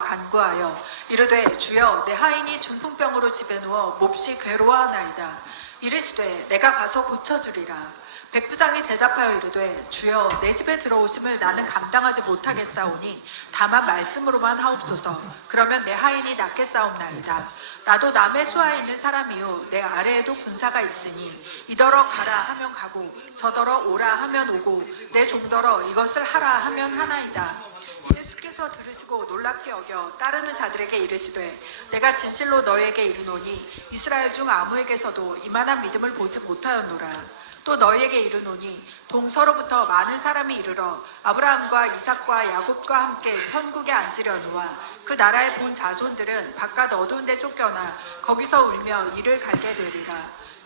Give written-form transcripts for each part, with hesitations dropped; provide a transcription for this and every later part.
간구하여 이르되 주여 내 하인이 중풍병으로 집에 누워 몹시 괴로워하나이다. 이르시되 내가 가서 고쳐주리라. 백부장이 대답하여 이르되 주여 내 집에 들어오심을 나는 감당하지 못하겠사오니 다만 말씀으로만 하옵소서. 그러면 내 하인이 낫겠사옵나이다. 나도 남의 수하에 있는 사람이요 내 아래에도 군사가 있으니 이더러 가라 하면 가고 저더러 오라 하면 오고 내 종더러 이것을 하라 하면 하나이다. 예수께서 들으시고 놀랍게 여겨 따르는 자들에게 이르시되 내가 진실로 너희에게 이르노니 이스라엘 중 아무에게서도 이만한 믿음을 보지 못하였노라. 또 너희에게 이르노니 동서로부터 많은 사람이 이르러 아브라함과 이삭과 야곱과 함께 천국에 앉으려니와 그 나라에 본 자손들은 바깥 어두운 데 쫓겨나 거기서 울며 이를 갈게 되리라.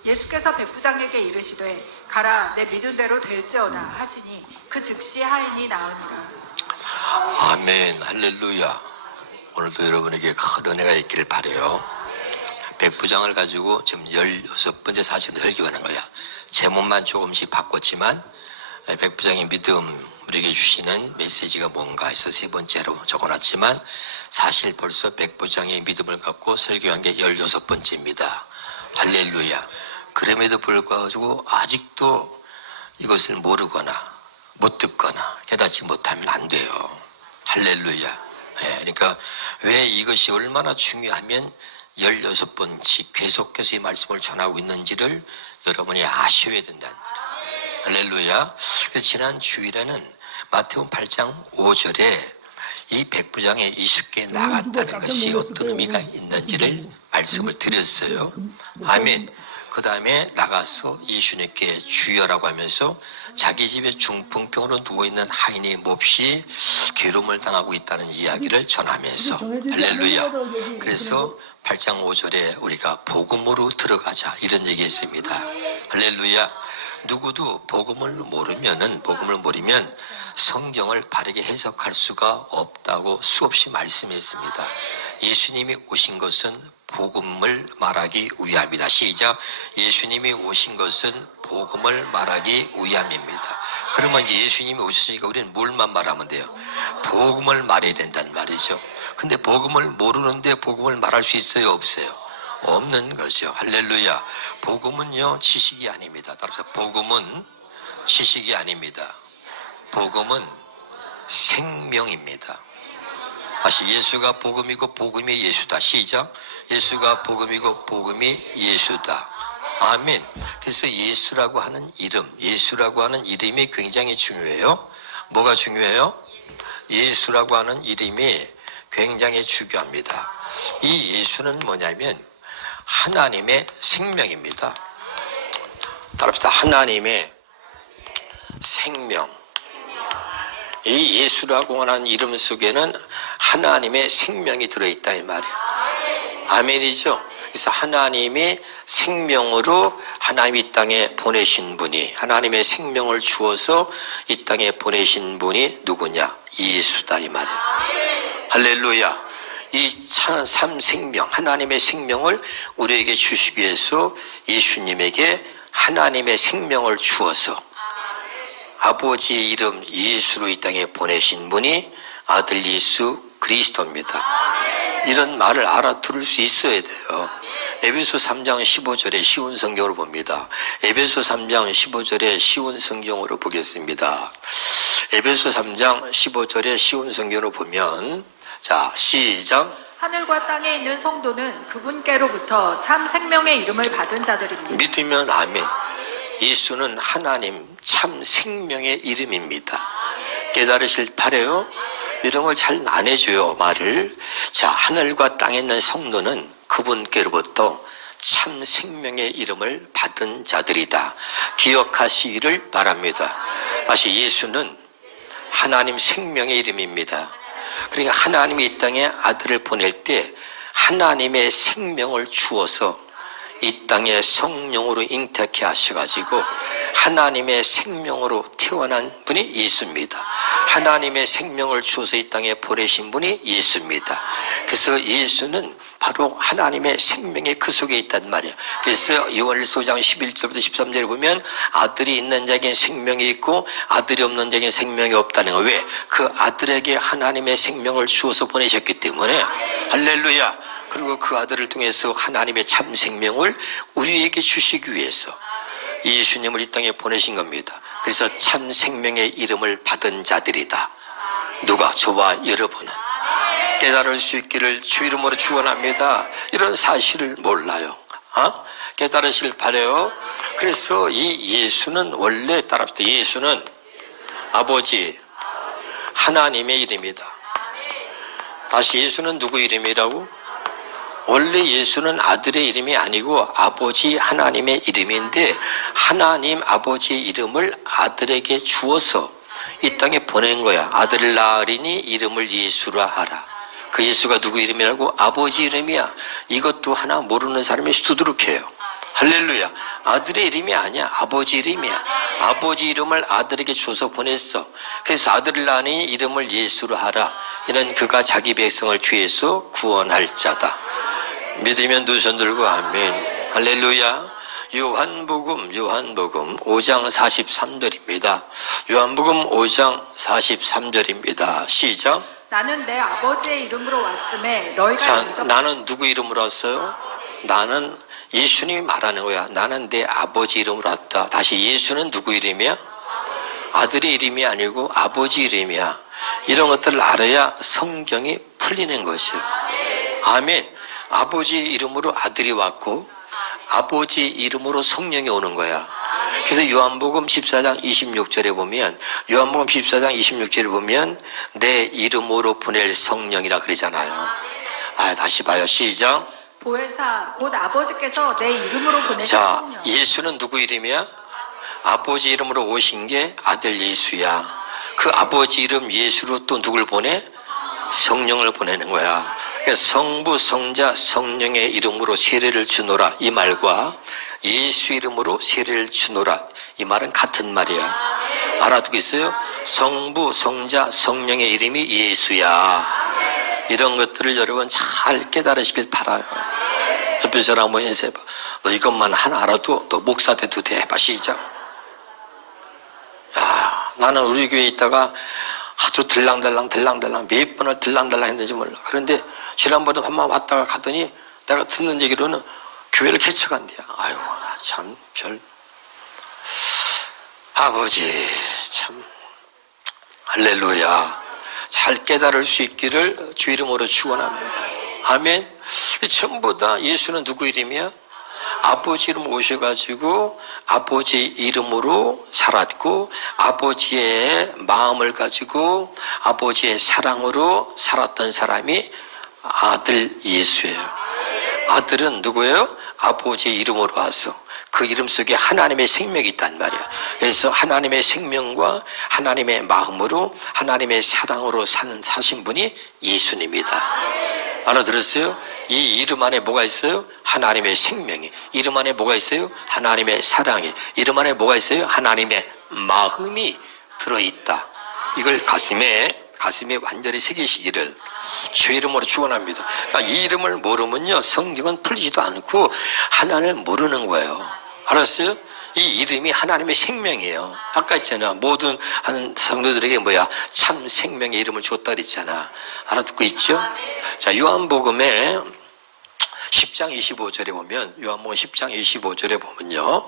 예수께서 백부장에게 이르시되 가라 내 믿은 대로 될지어다 하시니 그 즉시 하인이 나으니라. 아멘. 할렐루야. 오늘도 여러분에게 큰 은혜가 있기를 바라요. 백부장을 가지고 지금 16번째 사실을 설교하는 거야. 제목만 조금씩 바꿨지만 백부장의 믿음 우리에게 주시는 메시지가 뭔가 해서 세 번째로 적어놨지만 사실 벌써 백부장의 믿음을 갖고 설교한 게 16번째입니다. 할렐루야. 그럼에도 불구하고 아직도 이것을 모르거나 못 듣거나 깨닫지 못하면 안 돼요. 할렐루야. 네, 그러니까 왜 이것이 얼마나 중요하면 16번씩 계속해서 이 말씀을 전하고 있는지를 여러분이 아셔야 된다는 말이에요. 할렐루야. 지난 주일에는 마태복음 8장 5절에 이 백부장의 20개에 나갔다는 것이 어떤 의미가 있는지를 말씀을 드렸어요. 아멘. 그 다음에 나가서 예수님께 주여라고 하면서 자기 집에 중풍병으로 누워있는 하인이 몹시 괴로움을 당하고 있다는 이야기를 전하면서 할렐루야. 그래서 8장 5절에 우리가 복음으로 들어가자 이런 얘기했습니다. 할렐루야. 누구도 복음을 모르면 성경을 바르게 해석할 수가 없다고 수없이 말씀했습니다. 예수님이 오신 것은 복음을 말하기 위함이다. 시작. 예수님이 오신 것은 복음을 말하기 위함입니다. 그러면 이제 예수님이 오셨으니까 우리는 뭘만 말하면 돼요? 복음을 말해야 된다는 말이죠. 근데 복음을 모르는데 복음을 말할 수 있어요? 없어요? 없는 거죠. 할렐루야. 복음은요 지식이 아닙니다. 따라서 복음은 지식이 아닙니다. 복음은 생명입니다. 다시 예수가 복음이고 복음이 예수다. 시작. 예수가 복음이고 복음이 예수다. 아멘. 그래서 예수라고 하는 이름이 굉장히 중요해요. 뭐가 중요해요? 예수라고 하는 이름이 굉장히 중요합니다. 이 예수는 뭐냐면 하나님의 생명입니다. 따라합시다. 하나님의 생명. 이 예수라고 하는 이름 속에는 하나님의 생명이 들어있다 이 말이에요. 아멘이죠. 그래서 하나님의 생명으로 하나님이 이 땅에 보내신 분이, 하나님의 생명을 주어서 이 땅에 보내신 분이 누구냐? 예수다 이 말이에요. 할렐루야. 이 참 생명, 하나님의 생명을 우리에게 주시기 위해서 예수님에게 하나님의 생명을 주어서 아버지의 이름 예수로 이 땅에 보내신 분이 아들 예수 그리스도입니다. 이런 말을 알아들을 수 있어야 돼요. 에베소 3장 15절에 쉬운 성경으로 봅니다. 에베소 3장 15절에 쉬운 성경으로 보겠습니다. 에베소 3장 15절에 쉬운 성경으로 보면, 자, 시작. 하늘과 땅에 있는 성도는 그분께로부터 참 생명의 이름을 받은 자들입니다. 믿으면 아멘. 예수는 하나님 참 생명의 이름입니다. 깨달으실 바래요. 이런 걸 잘 안 해줘요, 말을. 자, 하늘과 땅에 있는 성도는 그분께로부터 참 생명의 이름을 받은 자들이다. 기억하시기를 바랍니다. 다시 예수는 하나님 생명의 이름입니다. 그러니까 하나님이 이 땅에 아들을 보낼 때 하나님의 생명을 주어서 이 땅에 성령으로 잉태케 하셔가지고 하나님의 생명으로 태어난 분이 예수입니다. 하나님의 생명을 주어서 이 땅에 보내신 분이 예수입니다. 그래서 예수는 바로 하나님의 생명이 그 속에 있단 말이에요. 그래서 요한일서 5장 11절부터 13절에 보면 아들이 있는 자에게 생명이 있고 아들이 없는 자에게 생명이 없다는 거예요. 왜? 그 아들에게 하나님의 생명을 주어서 보내셨기 때문에. 할렐루야. 그리고 그 아들을 통해서 하나님의 참 생명을 우리에게 주시기 위해서 예수님을 이 땅에 보내신 겁니다. 그래서 참 생명의 이름을 받은 자들이다. 누가? 저와 여러분은 깨달을 수 있기를 주 이름으로 축원합니다. 이런 사실을 몰라요. 깨달으실 바래요. 그래서 이 예수는 원래 따라합시다. 예수는 아버지 하나님의 이름이다. 다시 예수는 누구 이름이라고? 원래 예수는 아들의 이름이 아니고 아버지 하나님의 이름인데 하나님 아버지의 이름을 아들에게 주어서 이 땅에 보낸 거야. 아들을 낳으리니 이름을 예수라 하라. 그 예수가 누구 이름이라고? 아버지 이름이야. 이것도 하나 모르는 사람이 수두룩해요. 할렐루야. 아들의 이름이 아니야. 아버지 이름이야. 아버지 이름을 아들에게 줘서 보냈어. 그래서 아들을 낳으니 이름을 예수로 하라. 이는 그가 자기 백성을 죄에서 구원할 자다. 믿으면 두 손 들고 아멘. 할렐루야. 요한복음 5장 43절입니다. 요한복음 5장 43절입니다. 시작. 나는 내 아버지의 이름으로 왔음에 너희가 자, 영접... 나는 누구 이름으로 왔어요? 나는 예수님이 말하는 거야. 나는 내 아버지 이름으로 왔다. 다시 예수는 누구 이름이야? 아들의 이름이 아니고 아버지 이름이야. 이런 것들을 알아야 성경이 풀리는 것이에요. 아멘. 아버지 이름으로 아들이 왔고 아버지 이름으로 성령이 오는 거야. 그래서 요한복음 14장 26절에 보면 내 이름으로 보낼 성령이라 그러잖아요. 다시 봐요. 시작. 보혜사 곧 아버지께서 내 이름으로 보내신 자, 성령. 예수는 누구 이름이야? 아버지 이름으로 오신 게 아들 예수야. 그 아버지 이름 예수로 또 누굴 보내? 성령을 보내는 거야. 성부, 성자, 성령의 이름으로 세례를 주노라 이 말과 예수 이름으로 세례를 주노라 이 말은 같은 말이야. 알아두겠어요? 성부, 성자, 성령의 이름이 예수야. 이런 것들을 여러분 잘 깨달으시길 바라요. 옆에 저랑 한번 해봐. 너 이것만 하나 알아도 너 목사 돼도 돼. 해봐. 시작. 야, 나는 우리 교회에 있다가 아주 들랑달랑 몇 번을 들랑달랑 했는지 몰라. 그런데 지난번에 한번 왔다가 가더니 내가 듣는 얘기로는 교회를 개척한대요. 아이고, 나 참 아버지 참 할렐루야. 잘 깨달을 수 있기를 주 이름으로 축원합니다. 아멘. 전부 다 예수는 누구 이름이야? 아버지 이름 오셔가지고 아버지 이름으로 살았고 아버지의 마음을 가지고 아버지의 사랑으로 살았던 사람이 아들 예수예요. 아들은 누구예요? 아버지의 이름으로 와서 그 이름 속에 하나님의 생명이 있단 말이야. 그래서 하나님의 생명과 하나님의 마음으로 하나님의 사랑으로 사신 분이 예수님이다. 알아들었어요? 이 이름 안에 뭐가 있어요? 하나님의 생명이. 이름 안에 뭐가 있어요? 하나님의 사랑이. 이름 안에 뭐가 있어요? 하나님의 마음이 들어있다. 이걸 가슴에 완전히 새기시기를 주 이름으로 축원합니다. 그러니까 이 이름을 모르면요 성경은 풀리지도 않고 하나님을 모르는 거예요. 알았어요? 이 이름이 하나님의 생명이에요. 아까 있잖아. 모든 하는 성도들에게 참 생명의 이름을 줬다 그랬잖아. 알아듣고 있죠? 자, 요한복음에 10장 25절에 보면 요한복음 10장 25절에 보면요.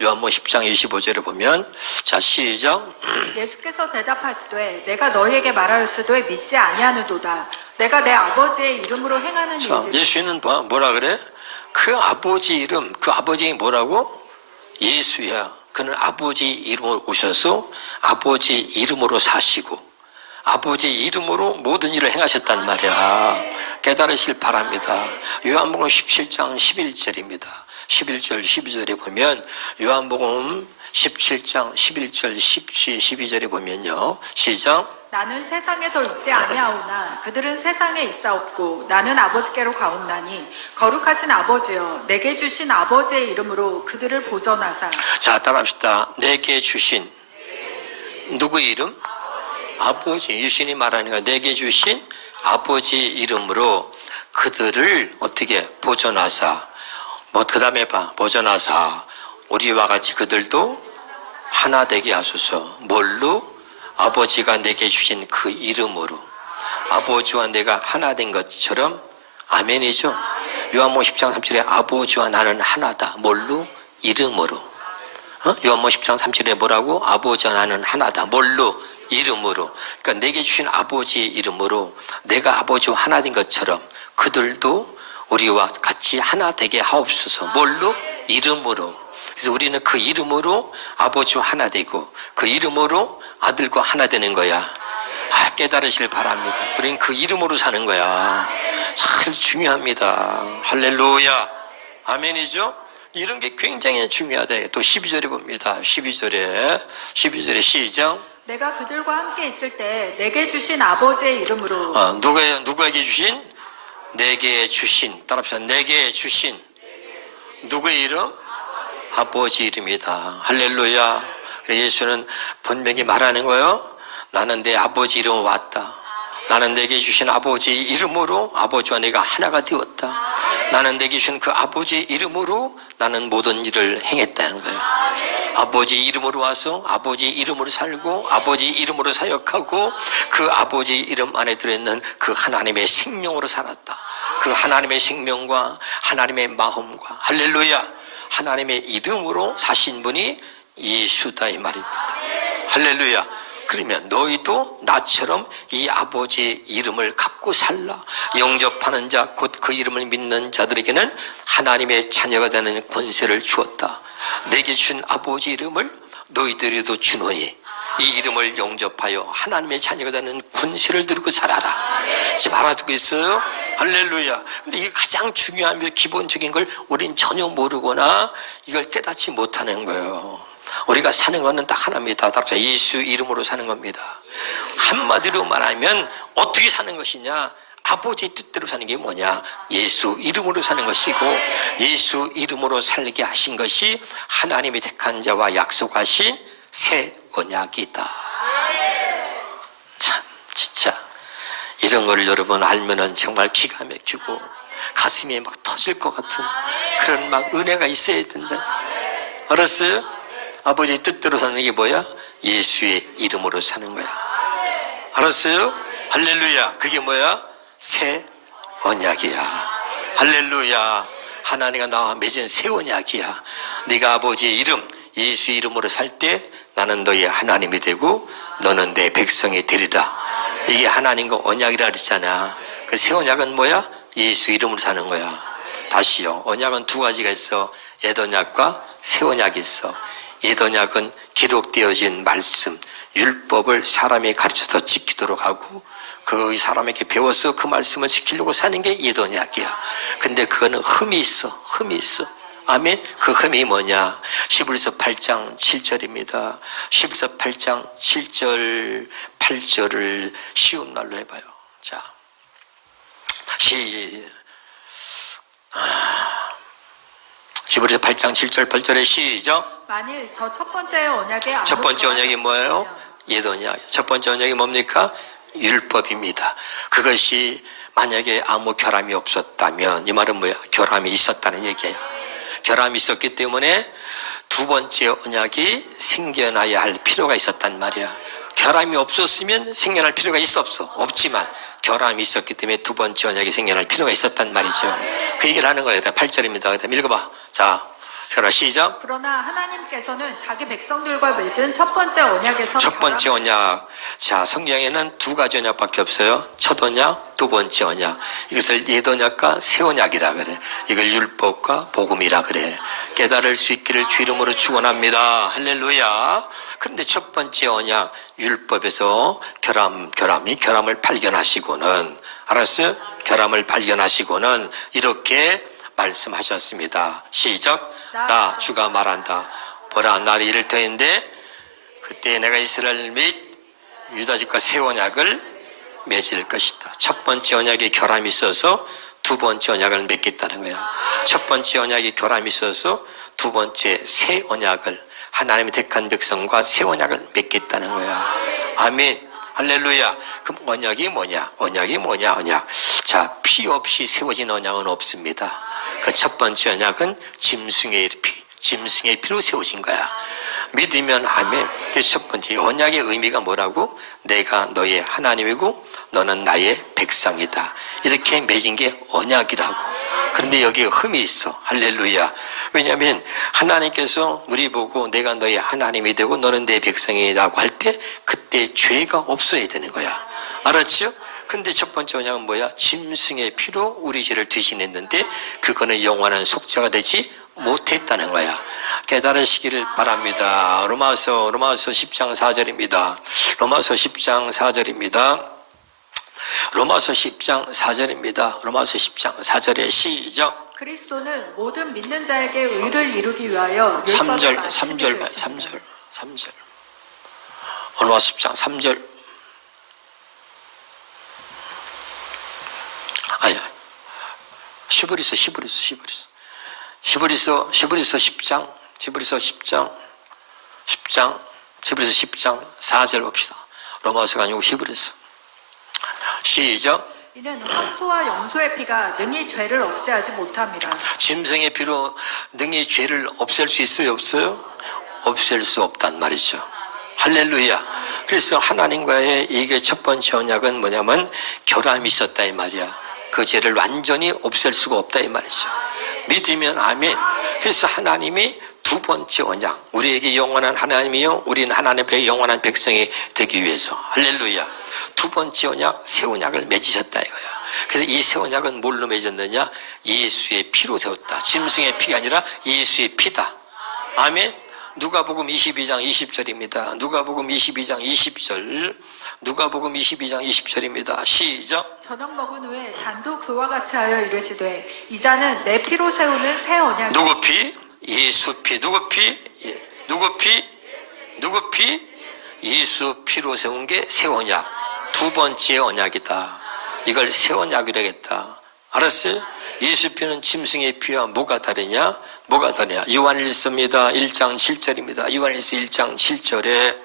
요한복음 10장 25절에 보면 자, 시작. 예수께서 대답하시되 내가 너희에게 말하였으되 믿지 아니하느도다. 내가 내 아버지의 이름으로 행하는 일들. 예수는 뭐라 그래? 그 아버지 이름, 그 아버지 뭐라고? 예수야. 그는 아버지 이름으로 오셔서 아버지 이름으로 사시고 아버지 이름으로 모든 일을 행하셨단 말이야. 깨달으실 바랍니다. 요한복음 17장 11절입니다. 11절 12절에 보면 요한복음 17장 11절 12절에 보면요. 시작. 나는 세상에 더 있지 아니하오나 그들은 세상에 있사옵고 나는 아버지께로 가옵나니 거룩하신 아버지여 내게 주신 아버지의 이름으로 그들을 보전하사. 자, 따라합시다. 내게 주신 누구의 이름? 아버지, 유신이 말하는 거야. 내게 주신 아버지 이름으로 그들을 어떻게 보존하사, 그 다음에 보존하사 우리와 같이 그들도 하나 되게 하소서. 뭘로? 아버지가 내게 주신 그 이름으로. 아버지와 내가 하나 된 것처럼. 아멘이죠. 요한복음 10장 3절에 아버지와 나는 하나다. 뭘로? 이름으로. 요한복음 10장 3절에 뭐라고? 아버지와 나는 하나다. 뭘로? 이름으로. 그러니까 내게 주신 아버지 이름으로 내가 아버지와 하나 된 것처럼 그들도 우리와 같이 하나 되게 하옵소서. 뭘로? 이름으로. 그래서 우리는 그 이름으로 아버지와 하나 되고 그 이름으로 아들과 하나 되는 거야. 깨달으실 바랍니다. 우리는 그 이름으로 사는 거야. 참 중요합니다. 할렐루야. 아멘이죠? 이런 게 굉장히 중요하다. 또 12절에 봅니다. 12절에 시작. 내가 그들과 함께 있을 때 내게 주신 아버지의 이름으로. 누구에게 주신? 내게 주신. 따라합시다. 내게 주신. 누구의 이름? 아버지 이름이다. 할렐루야. 예수는 분명히 말하는 거예요. 나는 내 아버지 이름으로 왔다. 나는 내게 주신 아버지 이름으로 아버지와 내가 하나가 되었다. 나는 내게 주신 그 아버지 이름으로 나는 모든 일을 행했다는 거예요. 아버지 이름으로 와서 아버지 이름으로 살고 아버지 이름으로 사역하고 그 아버지 이름 안에 들어있는 그 하나님의 생명으로 살았다. 그 하나님의 생명과 하나님의 마음과 할렐루야 하나님의 이름으로 사신 분이 예수다 이 말입니다. 할렐루야. 그러면 너희도 나처럼 이 아버지의 이름을 갖고 살라. 영접하는 자 곧 그 이름을 믿는 자들에게는 하나님의 자녀가 되는 권세를 주었다. 내게 준 아버지 이름을 너희들에도 주노니 이 이름을 영접하여 하나님의 자녀가 되는 권세를 들고 살아라. 지금 알아듣고 있어요? 할렐루야. 근데 이게 가장 중요한 기본적인 걸 우린 전혀 모르거나 이걸 깨닫지 못하는 거예요. 우리가 사는 것은 딱 하나입니다. 따라서 예수 이름으로 사는 겁니다. 한마디로 말하면 어떻게 사는 것이냐? 아버지 뜻대로 사는 게 뭐냐? 예수 이름으로 사는 것이고 예수 이름으로 살게 하신 것이 하나님이 택한 자와 약속하신 새 언약이다. 참 진짜 이런 걸 여러분 알면은 정말 기가 막히고 가슴이 막 터질 것 같은 그런 막 은혜가 있어야 된다. 알았어요? 아버지 뜻대로 사는 게 뭐야? 예수의 이름으로 사는 거야. 알았어요? 할렐루야. 그게 뭐야? 새 언약이야. 할렐루야. 하나님과 나와 맺은 새 언약이야. 네가 아버지의 이름 예수 이름으로 살 때 나는 너의 하나님이 되고 너는 내 백성이 되리라. 이게 하나님과 언약이라 그랬잖아. 그 새 언약은 뭐야? 예수 이름으로 사는 거야. 다시요. 언약은 두 가지가 있어. 옛 언약과 새 언약이 있어. 옛 언약은 기록되어진 말씀, 율법을 사람이 가르쳐서 지키도록 하고 그 사람에게 배워서 그 말씀을 지키려고 사는 게 옛 언약이야. 근데 그거는 흠이 있어. 아멘. 그 흠이 뭐냐? 히브리서 8장 7절입니다. 히브리서 8장 7절 8절을 쉬운 말로 해봐요. 자, 히브리서 8장 7절 8절에 시작. 만일 저 첫 번째 언약에 아무 첫 번째 언약이 변함이 뭐예요? 없으면 옛 언약. 첫 번째 언약이 뭡니까? 율법입니다. 그것이 만약에 아무 결함이 없었다면 이 말은 뭐야? 결함이 있었다는 얘기예요. 결함이 있었기 때문에 두 번째 언약이 생겨나야 할 필요가 있었단 말이야. 결함이 없었으면 생겨날 필요가 있어 없어? 없지만 결함이 있었기 때문에 두 번째 언약이 생겨날 필요가 있었단 말이죠. 그 얘기를 하는 거예요. 8절입니다. 그다음 읽어봐. 자, 혈아 시작. 그러나 하나님께서는 자기 백성들과 맺은 첫 번째 언약에서 첫 번째 언약. 자, 성경에는 두 가지 언약밖에 없어요. 첫 언약, 두 번째 언약. 이것을 옛 언약과 새 언약이라 그래. 이걸 율법과 복음이라 그래. 깨달을 수 있기를 주 이름으로 축원합니다. 할렐루야. 그런데 첫 번째 언약 율법에서 결함을 발견하시고는 알았어요? 결함을 발견하시고는 이렇게 말씀하셨습니다. 시작. 나 주가 말한다. 보라 날이 이를 터인데 그때 내가 이스라엘 및 유다 집과 새 언약을 맺을 것이다. 첫 번째 언약에 결함이 있어서 두 번째 언약을 맺겠다는 거야. 첫 번째 언약에 결함이 있어서 두 번째 새 언약을 하나님이 택한 백성과 새 언약을 맺겠다는 거야. 아멘. 할렐루야. 그럼 언약이 뭐냐? 언약이 뭐냐? 언약. 자, 피 없이 세워진 언약은 없습니다. 그 첫 번째 언약은 짐승의 피로 세워진 거야. 믿으면 아멘. 그 첫 번째 언약의 의미가 뭐라고? 내가 너의 하나님이고 너는 나의 백성이다. 이렇게 맺은 게 언약이라고. 그런데 여기에 흠이 있어. 할렐루야. 왜냐하면 하나님께서 우리 보고 내가 너의 하나님이 되고 너는 내 백성이라고 할 때 그때 죄가 없어야 되는 거야. 알았죠? 근데 첫 번째 언약은 뭐야? 짐승의 피로 우리 죄를 대신했는데 그거는 영원한 속죄가 되지 못했다는 거야. 깨달으시기를 바랍니다. 로마서 10장 4절입니다. 로마서 10장 4절입니다. 로마서 10장 4절입니다. 로마서 10장 4절에 시작. 그리스도는 모든 믿는 자에게 의를 이루기 위하여 율법의 마침이 되었습니다. 3절. 로마서 10장 3절. 아니야. 히브리서 10장 4절 봅시다. 로마서가 아니고 히브리서. 시작. 이는 황소와 염소의 피가 능히 죄를 없애하지 못합니다. 짐승의 피로 능히 죄를 없앨 수 있어요, 없어요? 없앨 수 없단 말이죠. 할렐루야. 그래서 하나님과의 이게 첫 번째 언약은 뭐냐면 결함이 있었다 이 말이야. 그 죄를 완전히 없앨 수가 없다 이 말이죠. 믿으면 아멘. 그래서 하나님이 두 번째 언약, 우리에게 영원한 하나님이요 우리는 하나님의 영원한 백성이 되기 위해서, 할렐루야, 두 번째 언약, 새 언약을 맺으셨다 이거야. 그래서 이 새 언약은 뭘로 맺었느냐? 예수의 피로 세웠다. 짐승의 피가 아니라 예수의 피다. 아멘. 누가복음 22장 20절입니다. 누가복음 22장 20절. 누가복음 22장 20절입니다. 시작. 저녁 먹은 후에 잔도 그와 같이 하여 이르시되 이 잔은 내 피로 세우는 새 언약이다. 누구 피? 예수 피. 누구 피? 누구 피? 누구 피? 예수 피로 세운 게 새 언약. 두 번째 언약이다. 이걸 새 언약이라겠다. 알았어요? 예수 피는 짐승의 피와 뭐가 다르냐? 뭐가 다르냐? 요한일서입니다. 1장 7절입니다. 요한일서 1장 7절에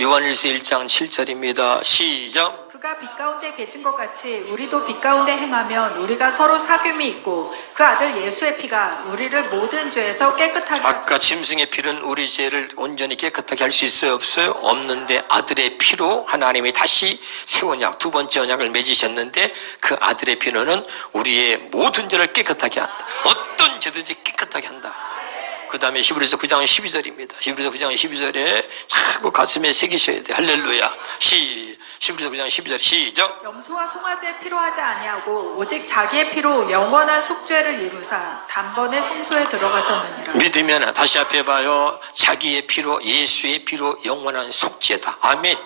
요한일서 1장 7절입니다. 시작. 그가 빛 가운데 계신 것 같이 우리도 빛 가운데 행하면 우리가 서로 사귐이 있고 그 아들 예수의 피가 우리를 모든 죄에서 깨끗하게 아까 하셨다. 짐승의 피는 우리 죄를 온전히 깨끗하게 할 수 있어요, 없어요? 없는데 아들의 피로 하나님이 다시 새 언약, 두 번째 언약을 맺으셨는데 그 아들의 피로는 우리의 모든 죄를 깨끗하게 한다. 어떤 죄든지 깨끗하게 한다. 그 다음에 히브리서 9장 12절입니다. 히브리서 9장 12절에 자꾸 가슴에 새기셔야 돼. 할렐루야. 히브리서 9장 12절 시작. 염소와 송아지의 피로 하지 아니하고 오직 자기의 피로 영원한 속죄를 이루사 단번에 성소에 들어가셨느니라. 믿으면 다시 앞에 봐요. 자기의 피로, 예수의 피로 영원한 속죄다. 아멘.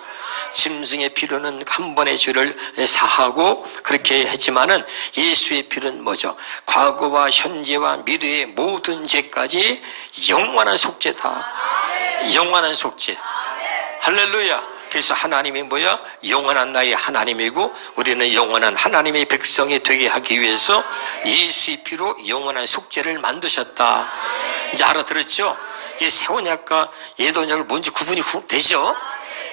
짐승의 피로는 한 번의 죄를 사하고 그렇게 했지만은 예수의 피는 뭐죠? 과거와 현재와 미래의 모든 죄까지 영원한 속죄다. 영원한 속죄. 할렐루야. 그래서 하나님이 뭐야? 영원한 나의 하나님이고 우리는 영원한 하나님의 백성이 되게 하기 위해서 예수의 피로 영원한 속죄를 만드셨다. 이제 알아들었죠? 이게 새 언약과 옛 언약을 뭔지 구분이 되죠?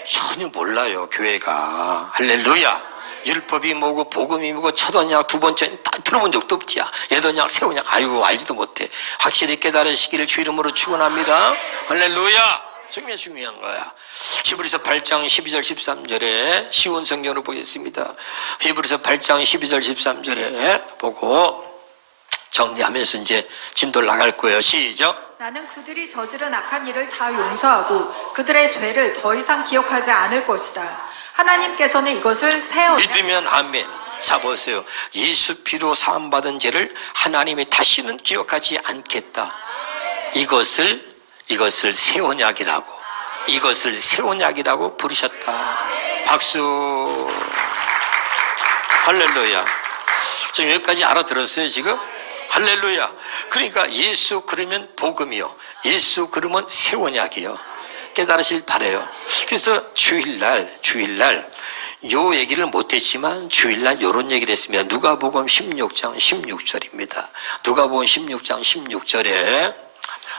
전혀 몰라요, 교회가. 할렐루야. 율법이 뭐고 복음이 뭐고 첫 언약, 두 번째 다 들어본 적도 없지. 옛 언약, 새 언약 아이고 알지도 못해. 확실히 깨달으시기를 주 이름으로 축원합니다. 할렐루야. 정말 중요한 거야. 히브리서 8장 12절 13절에 쉬운 성경으로 보겠습니다. 히브리서 8장 12절 13절에 보고 정리하면서 이제 진도를 나갈 거예요. 시작. 나는 그들이 저지른 악한 일을 다 용서하고 그들의 죄를 더 이상 기억하지 않을 것이다. 하나님께서는 이것을 새 언약 믿으면 아멘. 자 보세요. 예수 피로 사함받은 죄를 하나님이 다시는 기억하지 않겠다. 이것을 새 언약이라고, 이것을 새 언약이라고 부르셨다. 박수. 할렐루야. 지금 여기까지 알아들었어요 지금? 할렐루야. 그러니까 예수 그러면 복음이요, 예수 그러면 새 언약이요. 깨달으실 바래요. 그래서 주일날 요 얘기를 못했지만 주일날 요런 얘기를 했으면 누가복음 16장 16절입니다. 누가복음 16장 16절에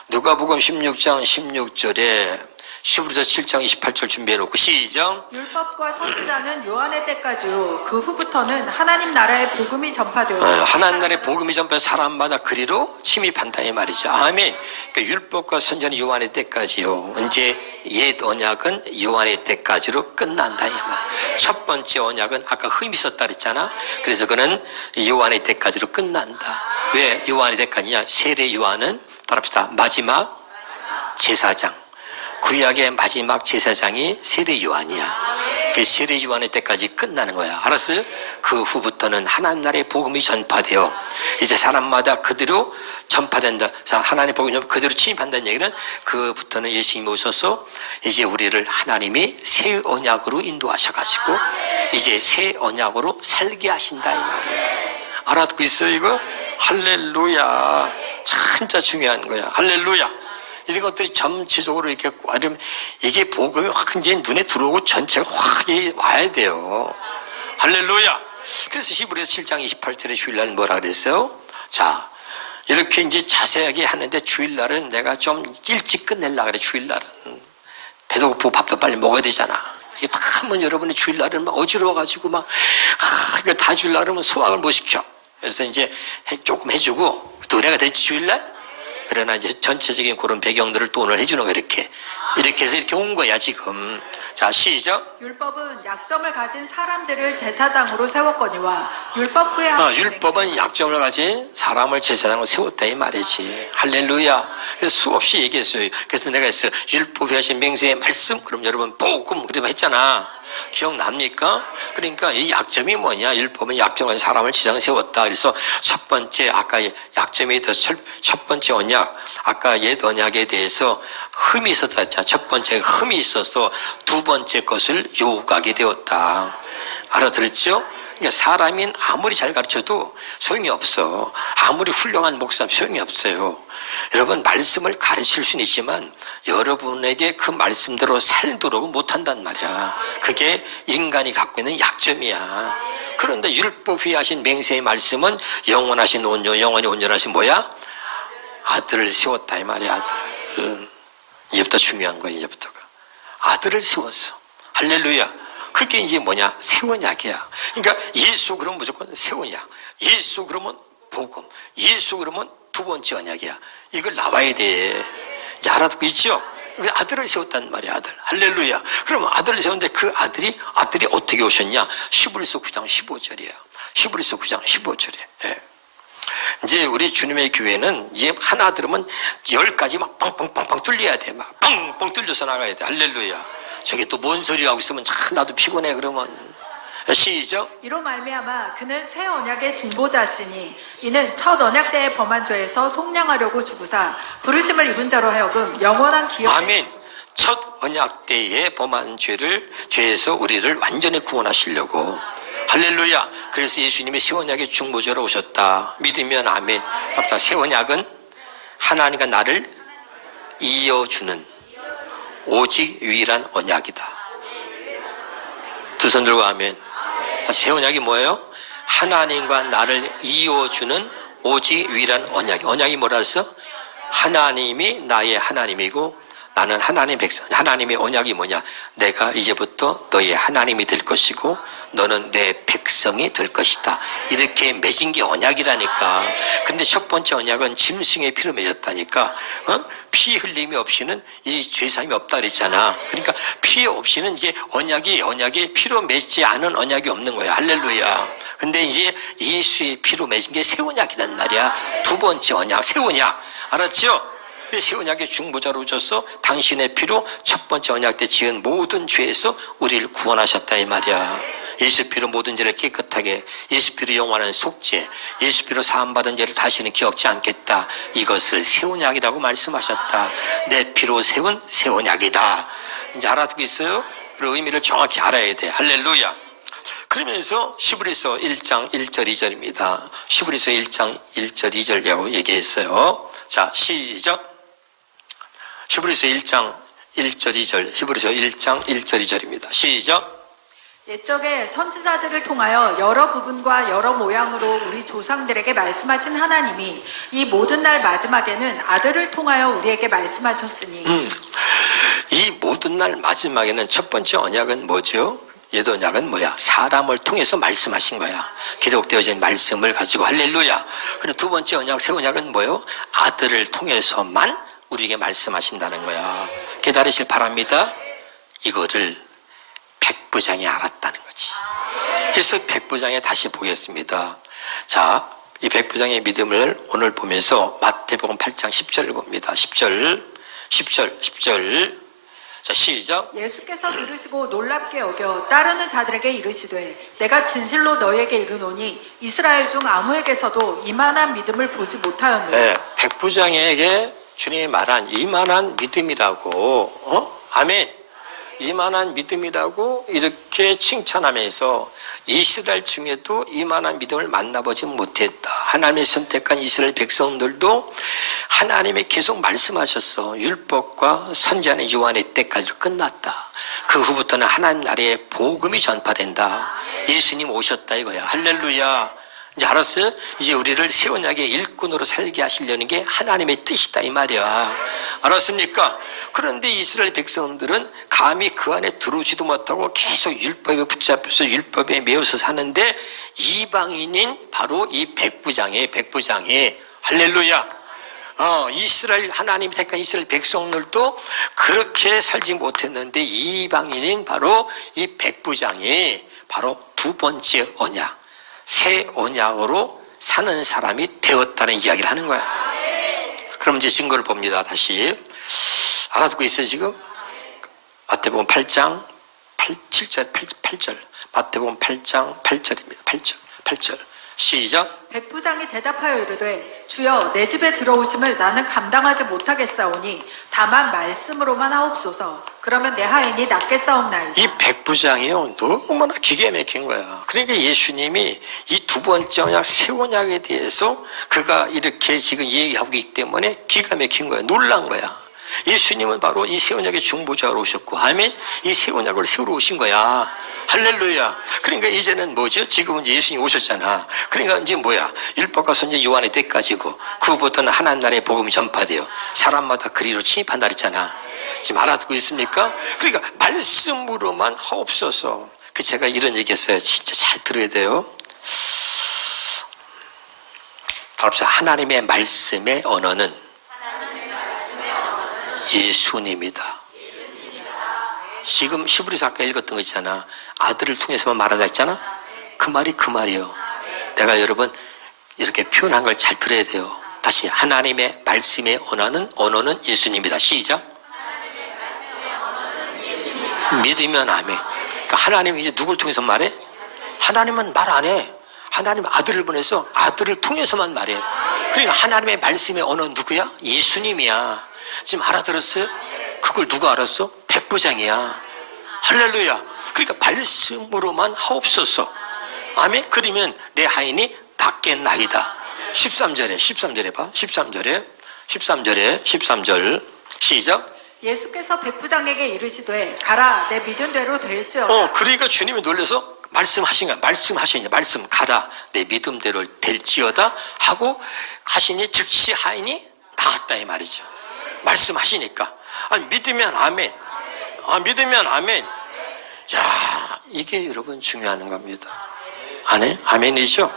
누가복음 16장 16절에 히브리서 7장 28절 준비해놓고 시작. 율법과 선지자는 요한의 때까지요. 그 후부터는 하나님 나라의 복음이 전파되어 하나님 나라의 복음이 전파 사람마다 그리로 침입한다 이 말이죠. 아멘. 그러니까 율법과 선지자는 요한의 때까지요. 이제 옛 언약은 요한의 때까지로 끝난다 이 말. 첫 번째 언약은 아까 흠이 있었다 그랬잖아. 그래서 그는 요한의 때까지로 끝난다. 왜 요한의 때까지냐? 세례 요한은 따라합시다. 마지막 제사장. 구약의 마지막 제사장이 세례 요한이야. 그 세례 요한의 때까지 끝나는 거야. 알았어요? 그 후부터는 하나님 나라의 복음이 전파되어 이제 사람마다 그대로 전파된다. 하나님의 복음이 그대로 침입한다는 얘기는 그부터는 예수님이 오셔서 이제 우리를 하나님이 새 언약으로 인도하셔가지고 이제 새 언약으로 살게 하신다 이 말이야. 알아듣고 있어요 이거? 할렐루야. 진짜 중요한 거야. 할렐루야. 이런 것들이 전체적으로 이렇게 이게 복음이 확 이제 눈에 들어오고 전체가 확 와야 돼요. 할렐루야. 그래서 히브리서 7장 28절에 주일날 뭐라 그랬어요? 자, 이렇게 이제 자세하게 하는데 주일날은 내가 좀 일찍 끝내려고 그래. 주일날은 배도 고프고 밥도 빨리 먹어야 되잖아. 이게 다 하면 여러분이 주일날은 막 어지러워가지고 막 이거 다 주일날 그러면 소화를 못 시켜. 그래서 이제 조금 해주고 또 은혜가 됐지 주일날? 그러나 이제 전체적인 그런 배경들을 또 오늘 해주는 거 이렇게 해서 이렇게 온 거야 지금. 자 시작. 율법은 약점을 가진 사람들을 제사장으로 세웠거니와 율법 후에 율법은 약점을 가진 사람을 제사장으로 세웠다 이 말이지. 할렐루야. 그래서 수없이 얘기했어요. 그래서 내가 했어요. 율법에 하신 맹세의 말씀. 그럼 여러분 복음 그러면 했잖아. 기억납니까? 그러니까 이 약점이 뭐냐? 율법은 약점을 가진 사람을 제사장으로 세웠다. 그래서 첫 번째 아까 약점에 대해서 첫 번째 언약 아까 옛 언약에 대해서 흠이 있었다 했잖아. 첫 번째 흠이 있어서 두 번째 것을 요구하게 되었다. 알아들었죠? 그러니까 사람이 아무리 잘 가르쳐도 소용이 없어. 아무리 훌륭한 목사 소용이 없어요. 여러분 말씀을 가르칠 수는 있지만 여러분에게 그 말씀대로 살도록 못한단 말이야. 그게 인간이 갖고 있는 약점이야. 그런데 율법 위에 하신 맹세의 말씀은 영원하신 온유, 영원히 온전하신 뭐야? 아들을 세웠다 이 말이야. 아들. 이제부터 중요한 거야. 이제부터가 아들을 세웠어. 할렐루야. 그게 이제 뭐냐? 새 언약이야. 그러니까 예수 그러면 무조건 새 언약. 예수 그러면 복음. 예수 그러면 두 번째 언약이야. 이걸 나와야 돼. 이제 알아듣고 있죠? 아들을 세웠단 말이야. 아들. 할렐루야. 그러면 아들을 세웠는데 그 아들이 어떻게 오셨냐? 히브리서 9장 15절이야. 히브리서 9장 15절이야. 예. 이제 우리 주님의 교회는 이제 하나 들으면 10가지 막 빵빵빵빵 뚫려야 돼. 막 빵빵 뚫려서 나가야 돼. 할렐루야. 저게 또 뭔 소리 하고 있으면 참 나도 피곤해. 그러면 시작. 이로 말미암아 그는 새 언약의 중보자시니 이는 첫 언약 때의 범한 죄에서 속량하려고 주구사 부르심을 입은 자로 하여금 영원한 기업. 아멘. 첫 언약 때의 범한 죄에서 우리를 완전히 구원하시려고. 할렐루야. 그래서 예수님이 새 언약의 중보자로 오셨다. 믿으면 아멘. 갑자기 새 언약은 하나님과 나를 이어주는 오직 유일한 언약이다. 두 손 들고 아멘. 새 언약이 뭐예요? 하나님과 나를 이어주는 오직 유일한 언약. 언약이 뭐라 했어? 하나님이 나의 하나님이고 나는 하나님의 백성. 하나님의 언약이 뭐냐? 내가 이제부터 너의 하나님이 될 것이고 너는 내 백성이 될 것이다. 이렇게 맺은 게 언약이라니까. 근데 첫 번째 언약은 짐승의 피로 맺었다니까. 피 흘림이 없이는 이 죄사함이 없다 그랬잖아. 그러니까 피 없이는 이게 언약이 피로 맺지 않은 언약이 없는 거야. 할렐루야. 근데 이제 예수의 피로 맺은 게 새 언약이란 말이야. 두 번째 언약, 새 언약. 알았죠? 새 언약의 중보자로 오셔서 당신의 피로 첫 번째 언약 때 지은 모든 죄에서 우리를 구원하셨다 이 말이야. 예수 피로 모든 죄를 깨끗하게, 예수 피로 영원한 속죄, 예수 피로 사함받은 죄를 다시는 기억지 않겠다. 이것을 새 언약이라고 말씀하셨다. 내 피로 세운 새 언약이다. 이제 알아듣고 있어요? 그 의미를 정확히 알아야 돼. 할렐루야. 그러면서 히브리서 1장 1절 2절입니다. 히브리서 1장 1절 2절이라고 얘기했어요. 자, 시작. 히브리서 1장 1절 2절. 히브리서 1장 1절 2절입니다. 시작. 옛적에 선지자들을 통하여 여러 부분과 여러 모양으로 우리 조상들에게 말씀하신 하나님이 이 모든 날 마지막에는 아들을 통하여 우리에게 말씀하셨으니. 이 모든 날 마지막에는 첫 번째 언약은 뭐죠? 옛 언약은 뭐야? 사람을 통해서 말씀하신 거야. 기록되어진 말씀을 가지고 할렐루야. 그리고 두 번째 언약, 새 언약은 뭐예요? 아들을 통해서만 우리에게 말씀하신다는 거야. 깨달으실 바랍니다. 이거를 백부장이 알았다는 거지. 그래서 백부장에 다시 보겠습니다. 자, 이 백부장의 믿음을 오늘 보면서 마태복음 8장 10절을 봅니다. 10절. 자, 시작. 예수께서 들으시고 놀랍게 여겨 따르는 자들에게 이르시되 내가 진실로 너희에게 이르노니 이스라엘 중 아무에게서도 이만한 믿음을 보지 못하였노라. 네, 백부장에게 주님이 말한 이만한 믿음이라고, 아멘. 이만한 믿음이라고 이렇게 칭찬하면서 이스라엘 중에도 이만한 믿음을 만나보지 못했다. 하나님의 선택한 이스라엘 백성들도 하나님이 계속 말씀하셨어. 율법과 선지자의 요한의 때까지 끝났다. 그 후부터는 하나님 나라의 복음이 전파된다. 예수님 오셨다 이거야. 할렐루야. 이제 알았어요? 이제 우리를 새 언약의 일꾼으로 살게 하시려는 게 하나님의 뜻이다 이 말이야. 알았습니까? 그런데 이스라엘 백성들은 감히 그 안에 들어오지도 못하고 계속 율법에 붙잡혀서 율법에 매여서 사는데 이방인인 바로 이 백부장이 할렐루야. 이스라엘 하나님이 택한 이스라엘 백성들도 그렇게 살지 못했는데 이방인인 바로 이 백부장이 바로 두 번째 언약, 새 언약으로 사는 사람이 되었다는 이야기를 하는 거야. 그럼 이제 증거를 봅니다. 다시 알아듣고 있어요 지금? 마태복음 8장 8절 마태복음 8장 8절입니다. 8절 시작. 백부장이 대답하여 이르되 주여 내 집에 들어오심을 나는 감당하지 못하겠사오니 다만 말씀으로만 하옵소서. 그러면 내 하인이 낫겠사옵나이다. 이 백부장이요 너무나 기가 막힌 거야. 그러니까 예수님이 이 두 번째 언약 새 언약에 대해서 그가 이렇게 지금 얘기하고 있기 때문에 기가 막힌 거야. 놀란 거야. 예수님은 바로 이 새 언약의 중보자로 오셨고 아멘. 이 새 언약을 세우러 오신 거야. 할렐루야. 그러니까 이제는 뭐죠? 지금은 예수님이 오셨잖아. 그러니까 이제 뭐야? 율법과 선지 요한의 때까지고 그부터는 하나님 나라의 복음이 전파돼요. 사람마다 그리로 침입한다 그랬잖아. 지금 알아듣고 있습니까? 그러니까 말씀으로만 하옵소서. 그 제가 이런 얘기했어요. 진짜 잘 들어야 돼요. 하나님의 말씀의 언어는 예수님이다. 지금 히브리서 아까 읽었던 거 있잖아. 아들을 통해서만 말한다 했잖아. 그 말이 그 말이에요. 내가 여러분 이렇게 표현한 걸 잘 들어야 돼요. 다시 하나님의 말씀의 언어는 예수님이다. 시작. 믿으면 아멘. 그러니까 하나님이 이제 누굴 통해서 말해? 하나님은 말 안 해. 하나님 아들을 보내서 아들을 통해서만 말해. 그러니까 하나님의 말씀의 언어 누구야? 예수님이야. 지금 알아들었어요? 그걸 누가 알았어? 백부장이야. 할렐루야. 그러니까 말씀으로만 하옵소서. 아멘. 그러면 내 하인이 낫겠나이다. 13절에 봐. 13절 시작. 예수께서 백부장에게 이르시되 가라 내 믿은 대로 될지어다. 그러니까 주님이 놀라서 말씀하신 거야. 말씀 가라 내 믿음대로 될지어다 하고 하시니 즉시 하인이 나았다 이 말이죠. 말씀하시니까. 아니 믿으면 아멘. 믿으면 아멘. 야, 이게 여러분 중요한 겁니다. 아멘이죠?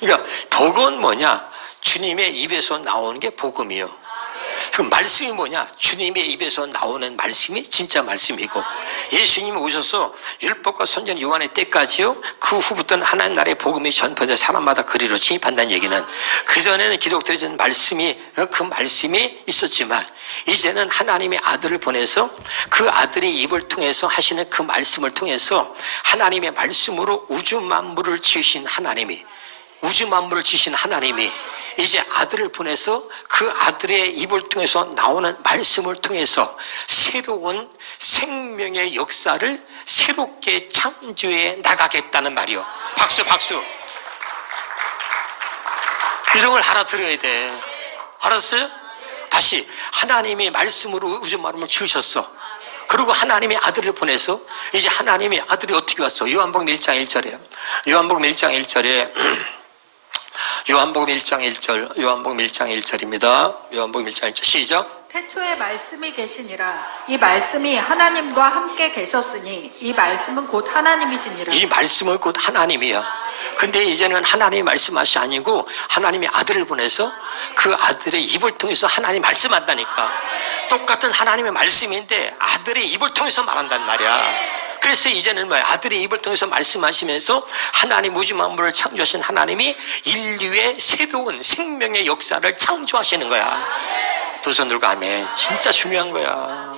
그러니까 복은 뭐냐? 주님의 입에서 나오는 게 복음이요. 그 말씀이 뭐냐? 주님의 입에서 나오는 말씀이 진짜 말씀이고 예수님이 오셔서 율법과 선지자 요한의 때까지요. 그 후부터는 하나님 나라의 복음이 전파돼 사람마다 그리로 침입한다는 얘기는 그전에는 기록되어진 말씀이 그 말씀이 있었지만 이제는 하나님의 아들을 보내서 그 아들의 입을 통해서 하시는 그 말씀을 통해서 하나님의 말씀으로 우주 만물을 지으신 하나님이 이제 아들을 보내서 그 아들의 입을 통해서 나오는 말씀을 통해서 새로운 생명의 역사를 새롭게 창조해 나가겠다는 말이요. 박수. 이런 걸 알아들어야 돼. 알았어요? 다시 하나님이 말씀으로 우주 만물을 지으셨어. 그리고 하나님의 아들을 보내서 이제 하나님의 아들이 어떻게 왔어? 요한복음 1장 1절에 요한복음 1장 1절입니다. 요한복음 1장 1절 시작. 태초에 말씀이 계시니라. 이 말씀이 하나님과 함께 계셨으니 이 말씀은 곧 하나님이시니라. 이 말씀은 곧 하나님이야. 근데 이제는 하나님의 말씀하시 아니고 하나님의 아들을 보내서 그 아들의 입을 통해서 하나님 말씀한다니까. 똑같은 하나님의 말씀인데 아들의 입을 통해서 말한단 말이야. 그래서 이제는 뭐야? 아들의 입을 통해서 말씀하시면서 하나님 우주 만물을 창조하신 하나님이 인류의 새로운 생명의 역사를 창조하시는 거야. 두 손 들고 아멘. 진짜 중요한 거야.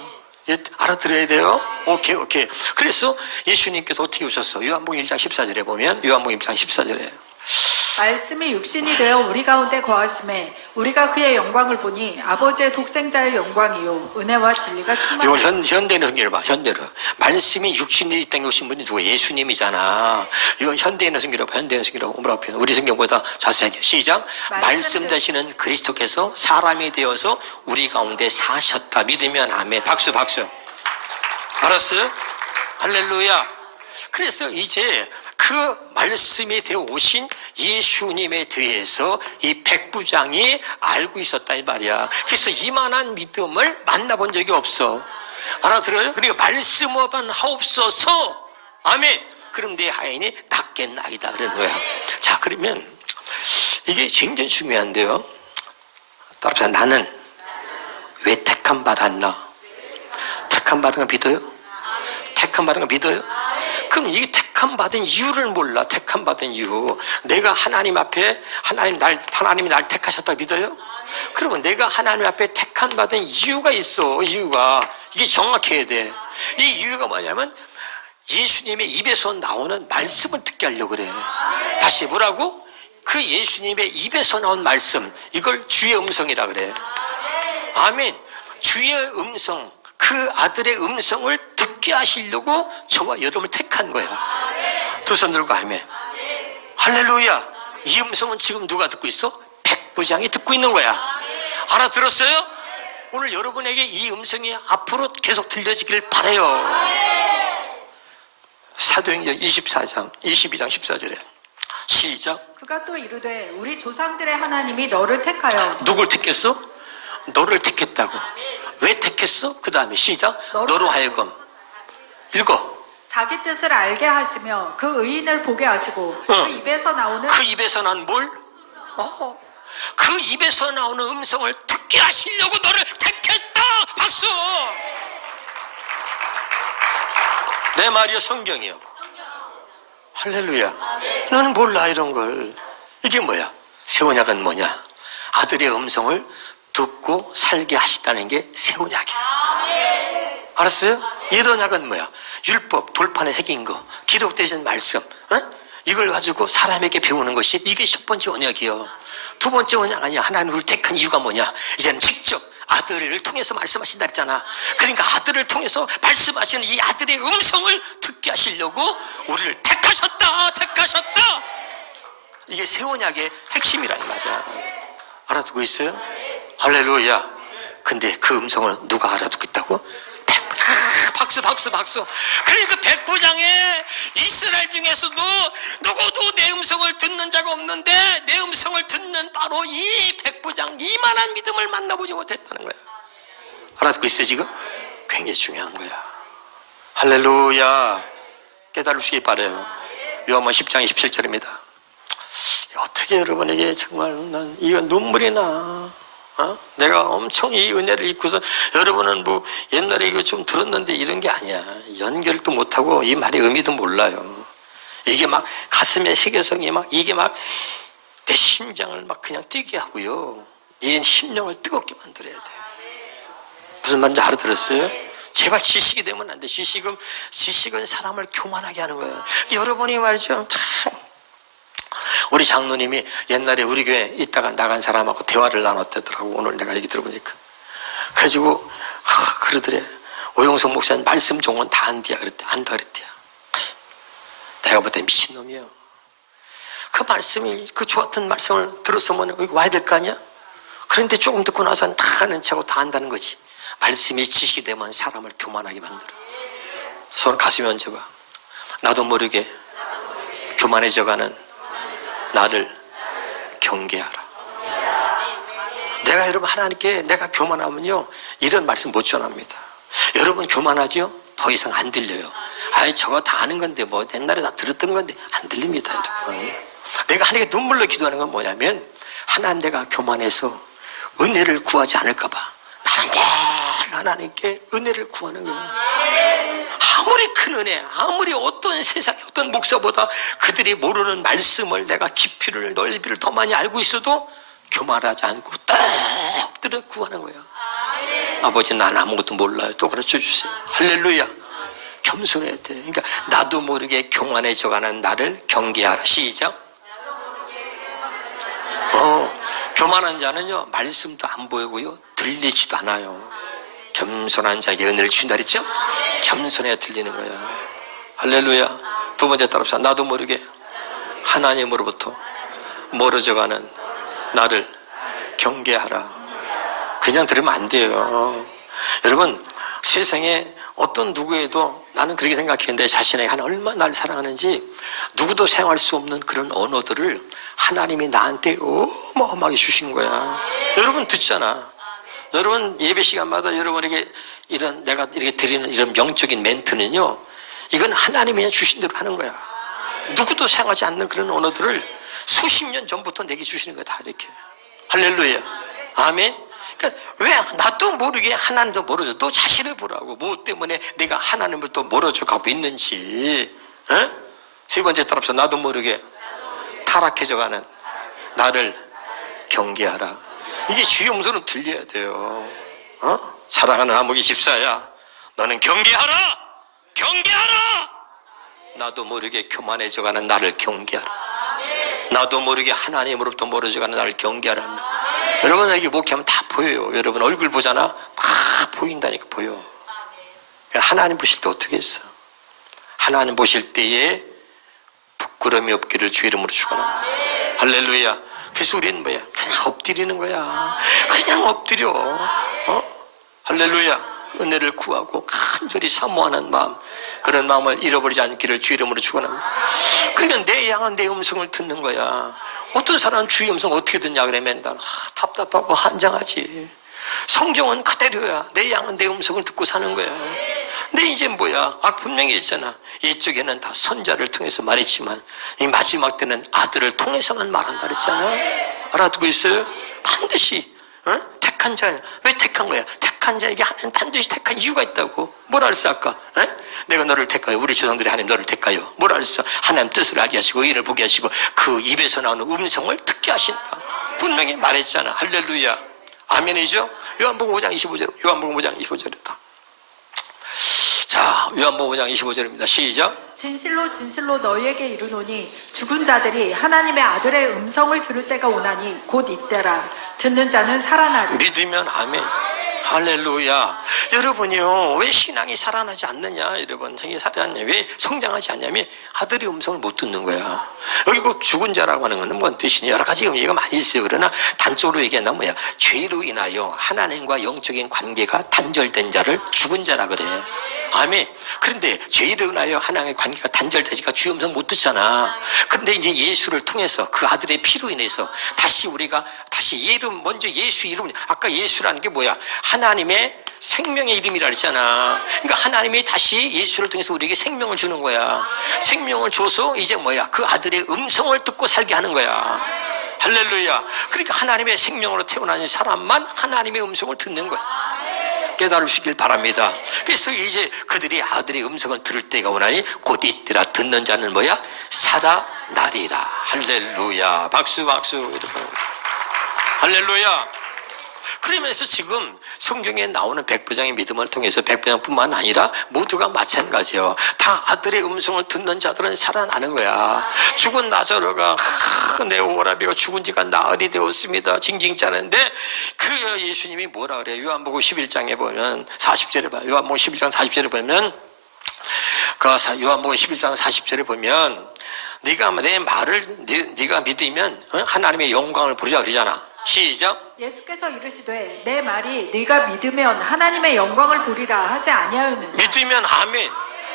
알아들어야 돼요. 오케이. 그래서 예수님께서 어떻게 오셨어? 요한복음 1장 14절에 보면 요한복음 1장 14절에 말씀이 육신이 되어 우리 가운데 거하심에 우리가 그의 영광을 보니 아버지의 독생자의 영광이요 은혜와 진리가 충만하다. 이건 현대인의 성경을 봐. 현대로 말씀이 육신이 있다는 것이 분이 누구? 예수님이잖아. 이건 현대인의 성경을 봐. 현대인의 성경을 뭐라고 표현? 우리 성경보다 자세하게 시작. 말씀 되시는 그리스도께서 사람이 되어서 우리 가운데 사셨다. 믿으면 아멘. 박수. 알았어요? 할렐루야. 그래서 이제 그 말씀이 되어 오신 예수님에 대해서 이 백부장이 알고 있었다 이 말이야. 그래서 이만한 믿음을 만나본 적이 없어. 알아들어요? 그러니까 말씀만 하옵소서. 아멘. 그럼 내 하인이 낫겠나이다 그러는 거야. 자, 그러면 이게 굉장히 중요한데요. 따라서 나는 왜 택함 받았나? 택함 받은 거 믿어요? 택함 받은 거 믿어요? 그럼 이게 택함 받은 이유를 몰라. 택함 받은 이유. 내가 하나님 앞에 하나님이 날 택하셨다고 믿어요? 그러면 내가 하나님 앞에 택함 받은 이유가 있어. 이유가 이게 정확해야 돼. 이 이유가 뭐냐면 예수님의 입에서 나오는 말씀을 듣게 하려고 그래. 다시 뭐라고? 그 예수님의 입에서 나온 말씀, 이걸 주의 음성이라 그래. 아멘. 주의 음성, 그 아들의 음성을 듣게 하시려고 저와 여러분을 택한 거야. 두 손 들고 아멘. 할렐루야. 이 음성은 지금 누가 듣고 있어? 백부장이 듣고 있는 거야. 알아들었어요? 오늘 여러분에게 이 음성이 앞으로 계속 들려지길 바라요. 사도행전 22장 14절에 시작. 그가 또 이르되 우리 조상들의 하나님이 너를 택하여. 누굴 택했어? 너를 택했다고. 왜 택했어? 그 다음에 시작. 너로 하여금. 읽어. 자기 뜻을 알게 하시며 그 의인을 보게 하시고 그 입에서 나오는 그 입에서 난 뭘? 그 입에서 나오는 음성을 듣게 하시려고 너를 택했다. 박수. 내 말이요 성경이요. 할렐루야. 너는 몰라 이런 걸. 이게 뭐야? 새 언약은 뭐냐? 아들의 음성을 듣고 살게 하시다는 게 새 언약이야. 알았어요? 옛 언약은 뭐야? 율법, 돌판에 새긴 거, 기록되신 말씀, 이걸 가지고 사람에게 배우는 것이 이게 첫 번째 언약이요. 두 번째 언약 아니야. 하나님을 택한 이유가 뭐냐? 이제는 직접 아들을 통해서 말씀하신다 했잖아. 그러니까 아들을 통해서 말씀하시는 이 아들의 음성을 듣게 하시려고 우리를 택하셨다. 이게 새 언약의 핵심이라는 말이야. 알아듣고 있어요? 할렐루야. 근데 그 음성을 누가 알아듣고 있다고? 박수. 그러니까 백부장에 이스라엘 중에서도 누구도 내 음성을 듣는 자가 없는데 내 음성을 듣는 바로 이 백부장, 이만한 믿음을 만나보지 못했다는 거야. 알아듣고 있어요 지금? 굉장히 중요한 거야. 할렐루야. 깨달으시기 바라요. 요한복음 10장 27절입니다. 어떻게 여러분에게 정말 난 이거 눈물이 나. 내가 엄청 이 은혜를 입고서 여러분은 뭐 옛날에 이거 좀 들었는데 이런 게 아니야. 연결도 못하고 이 말의 의미도 몰라요. 이게 막 가슴에 새겨성이 막 이게 막 내 심장을 막 그냥 뛰게 하고요. 이 심령을 뜨겁게 만들어야 돼. 무슨 말인지 알아들었어요? 제발 지식이 되면 안 돼. 지식은 사람을 교만하게 하는 거예요. 여러분이 말이죠. 참. 우리 장로님이 옛날에 우리 교회 있다가 나간 사람하고 대화를 나눴다더라고. 오늘 내가 얘기 들어보니까. 그래가지고 그러더래. 오영석 목사님 말씀 종은 다 안다 그랬대요. 내가 볼 때 미친놈이에요. 그 말씀이 그 좋았던 말씀을 들었으면 여기 와야 될 거 아니야? 그런데 조금 듣고 나서는 다 아는 척하고 다 안다는 거지. 말씀이 지식이 되면 사람을 교만하게 만들어. 손 가슴에 얹어봐. 나도 모르게 교만해져가는 나를 경계하라. 내가 여러분 하나님께 내가 교만하면요 이런 말씀 못 전합니다. 여러분 교만하죠? 더 이상 안 들려요. 아이 저거 다 아는 건데 뭐 옛날에 다 들었던 건데 안 들립니다 여러분. 내가 하나님께 눈물로 기도하는 건 뭐냐면 하나님 내가 교만해서 은혜를 구하지 않을까 봐 나는 늘 하나님께 은혜를 구하는 거예요. 아무리 큰 은혜, 아무리 어떤 세상에 어떤 목사보다 그들이 모르는 말씀을 내가 깊이를 넓이를 더 많이 알고 있어도 교만하지 않고 딱 엎드려 구하는 거예요. 아버지 난 아무것도 몰라요. 또 가르쳐 주세요. 할렐루야. 겸손해야 돼. 그러니까 나도 모르게 교만해져가는 나를 경계하라. 시작. 교만한 자는요 말씀도 안 보이고요 들리지도 않아요. 겸손한 자에게 은혜를 준다 그랬죠? 겸손해야 들리는 거야. 할렐루야. 두 번째 따라서 나도 모르게 하나님으로부터 멀어져가는 나를 경계하라. 그냥 들으면 안 돼요. 여러분 세상에 어떤 누구에도 나는 그렇게 생각했는데 자신에게 하나님 얼마나 나를 사랑하는지 누구도 사용할 수 없는 그런 언어들을 하나님이 나한테 어마어마하게 주신 거야. 여러분 듣잖아. 여러분 예배 시간마다 여러분에게 이런 내가 이렇게 드리는 이런 명적인 멘트는요 이건 하나님이 주신 대로 하는 거야. 누구도 사용하지 않는 그런 언어들을 수십 년 전부터 내게 주시는 거야. 다 이렇게. 할렐루야. 아멘. 그러니까 왜 나도 모르게 하나님도 멀어져 또 자신을 보라고 뭐 때문에 내가 하나님부터 멀어져 가고 있는지. 에? 세 번째 따라서 나도 모르게 타락해져가는 나를 경계하라. 이게 주의 음성으로 들려야 돼요. 사랑하는 아무개 집사야 너는 경계하라. 경계하라. 나도 모르게 교만해져가는 나를 경계하라. 나도 모르게 하나님으로부터 멀어져가는 나를 경계하라. 여러분에게 목회하면 다 보여요. 여러분 얼굴 보잖아. 다 보인다니까 보여. 하나님 보실 때 어떻게 했어? 하나님 보실 때에 부끄러움이 없기를 주 이름으로 축원합니다. 할렐루야. 그래서 우리는 뭐야? 그냥 엎드리는 거야. 그냥 엎드려. 할렐루야. 은혜를 구하고 간절히 사모하는 마음, 그런 마음을 잃어버리지 않기를 주 이름으로 축원합니다. 그러니까 내 양은 내 음성을 듣는 거야. 어떤 사람은 주의 음성 어떻게 듣냐 그러면 난 답답하고 한장하지. 성경은 그대로야. 내 양은 내 음성을 듣고 사는 거야. 근데 이제 뭐야? 분명히 있잖아. 이쪽에는 다 선자를 통해서 말했지만 이 마지막 때는 아들을 통해서만 말한다 그랬잖아. 알아두고 있어요? 반드시 택한 자야. 왜 택한 거야? 택한 자에게 하나님 반드시 택한 이유가 있다고. 뭐라 했어 아까? 내가 너를 택하여 우리 조상들이 하나님 너를 택하여 뭐라 했어? 하나님 뜻을 알게 하시고 의를 보게 하시고 그 입에서 나오는 음성을 듣게 하신다. 분명히 말했잖아. 할렐루야. 아멘이죠? 요한복음 5장 25절. 요한복음 5장 25절이다. 자, 요한복음 5장 25절입니다. 시작. 진실로 진실로 너희에게 이르노니 죽은 자들이 하나님의 아들의 음성을 들을 때가 오나니 곧 이때라. 듣는 자는 살아나리. 믿으면 아멘. 할렐루야. 여러분이요 왜 신앙이 살아나지 않느냐. 여러분 생이 살아나냐. 왜 성장하지 않냐면 아들의 음성을 못 듣는 거야. 여기 꼭 죽은 자라고 하는 것은 뭔 뜻이냐. 여러 가지 의미가 많이 있어요. 그러나 단적으로 얘기한다면 뭐야, 죄로 인하여 하나님과 영적인 관계가 단절된 자를 죽은 자라 그래. 아멘. 그런데 죄로 인하여 하나님의 관계가 단절되니까 주의 음성 못 듣잖아. 그런데 이제 예수를 통해서 그 아들의 피로 인해서 다시 우리가 다시 이름, 먼저 예수 이름, 아까 예수라는 게 뭐야? 하나님의 생명의 이름이라 그랬잖아. 그러니까 하나님이 다시 예수를 통해서 우리에게 생명을 주는 거야. 생명을 줘서 이제 뭐야? 그 아들의 음성을 듣고 살게 하는 거야. 할렐루야. 그러니까 하나님의 생명으로 태어난 사람만 하나님의 음성을 듣는 거야. 깨달으시길 바랍니다. 그래서 이제 그들이 아들의 음성을 들을 때가 오나니 곧 이때라. 듣는 자는 뭐야? 살아나리라. 할렐루야. 박수 박수. 할렐루야. 그러면서 지금 성경에 나오는 백부장의 믿음을 통해서 백부장뿐만 아니라 모두가 마찬가지예요. 다 아들의 음성을 듣는 자들은 살아나는 거야. 죽은 나사로가 내 오라비가 죽은 지가 나흘이 되었습니다. 징징 짜는데 그 예수님이 뭐라 그래요? 요한복음 11장에 보면 40절에 봐요. 요한복음 11장 40절에 보면 그 요한복음 11장 40절에 보면 네가 내 말을 네가 믿으면 하나님의 영광을 보리라 그러잖아. 시작. 예수께서 이르시되 내 말이 네가 믿으면 하나님의 영광을 보리라 하지 아니하였느냐. 믿으면 아멘.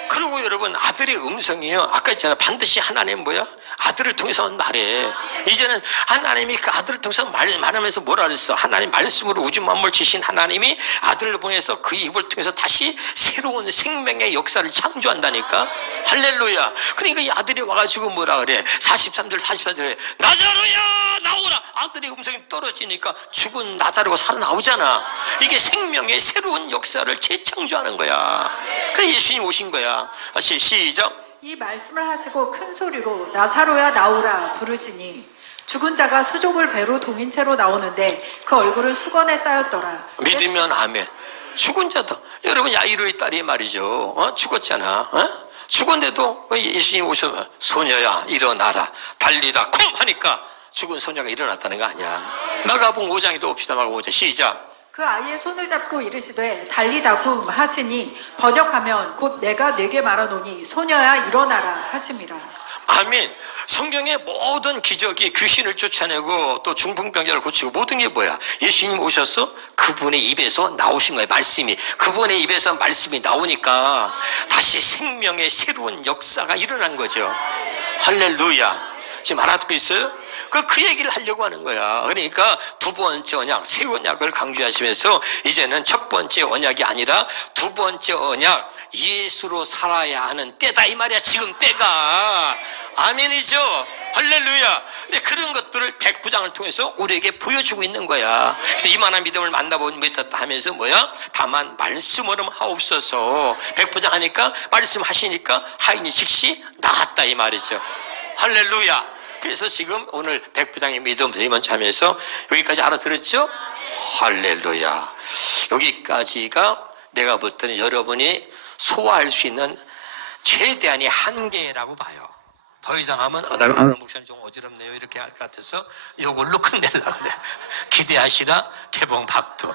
그리고 여러분 아들의 음성이요. 아까 있잖아. 반드시 하나님 뭐야? 아들을 통해서 말해. 이제는 하나님이 그 아들을 통해서 말하면서 뭐라 그랬어? 하나님 말씀으로 우주 만물 지신 하나님이 아들을 보내서 그 입을 통해서 다시 새로운 생명의 역사를 창조한다니까. 할렐루야. 그러니까 이 아들이 와가지고 뭐라 그래? 43절 44절에 나자로야 나오라. 아들의 음성이 떨어지니까 죽은 나자로가 살아나오잖아. 이게 생명의 새로운 역사를 재창조하는 거야. 그래 예수님 오신 거야. 다시 시작. 이 말씀을 하시고 큰 소리로 나사로야 나오라 부르시니 죽은 자가 수족을 배로 동인 채로 나오는데 그 얼굴은 수건에 쌓였더라. 믿으면 아멘. 죽은 자도 여러분 야이로의 딸이 말이죠. 죽었잖아. 죽었는데도 예수님 오셔서 소녀야 일어나라 달리다 쿵 하니까 죽은 소녀가 일어났다는 거 아니야. 마가복음 5장에도 봅시다. 마가복음 5장 시작. 그 아이의 손을 잡고 이르시되 달리다굼 하시니 번역하면 곧 내가 네게 말하노니 소녀야 일어나라 하심이라. 아멘. 성경의 모든 기적이 귀신을 쫓아내고 또 중풍병자를 고치고 모든 게 뭐야? 예수님 오셔서 그분의 입에서 나오신 거예요. 말씀이. 그분의 입에서 말씀이 나오니까 다시 생명의 새로운 역사가 일어난 거죠. 할렐루야. 지금 알아듣고 있어요? 그 얘기를 하려고 하는 거야. 그러니까 두 번째 언약, 새 언약을 강조하시면서 이제는 첫 번째 언약이 아니라 두 번째 언약, 예수로 살아야 하는 때다 이 말이야. 지금 때가. 아멘이죠. 할렐루야. 근데 그런 것들을 백부장을 통해서 우리에게 보여주고 있는 거야. 그래서 이만한 믿음을 만나보지 못했다 하면서 뭐야? 다만 말씀으로 하옵소서. 백부장 하니까 말씀하시니까 하인이 즉시 나갔다 이 말이죠. 할렐루야. 그래서 지금 오늘 백부장의 믿음 대의먼저 하면서 여기까지 알아들었죠? 할렐루야. 여기까지가 내가 볼 때는 여러분이 소화할 수 있는 최대한의 한계라고 봐요. 더 이상 하면 목사님 좀 어지럽네요 이렇게 할 것 같아서 이걸로 끝내려고 그래. 기대하시라 개봉 박두.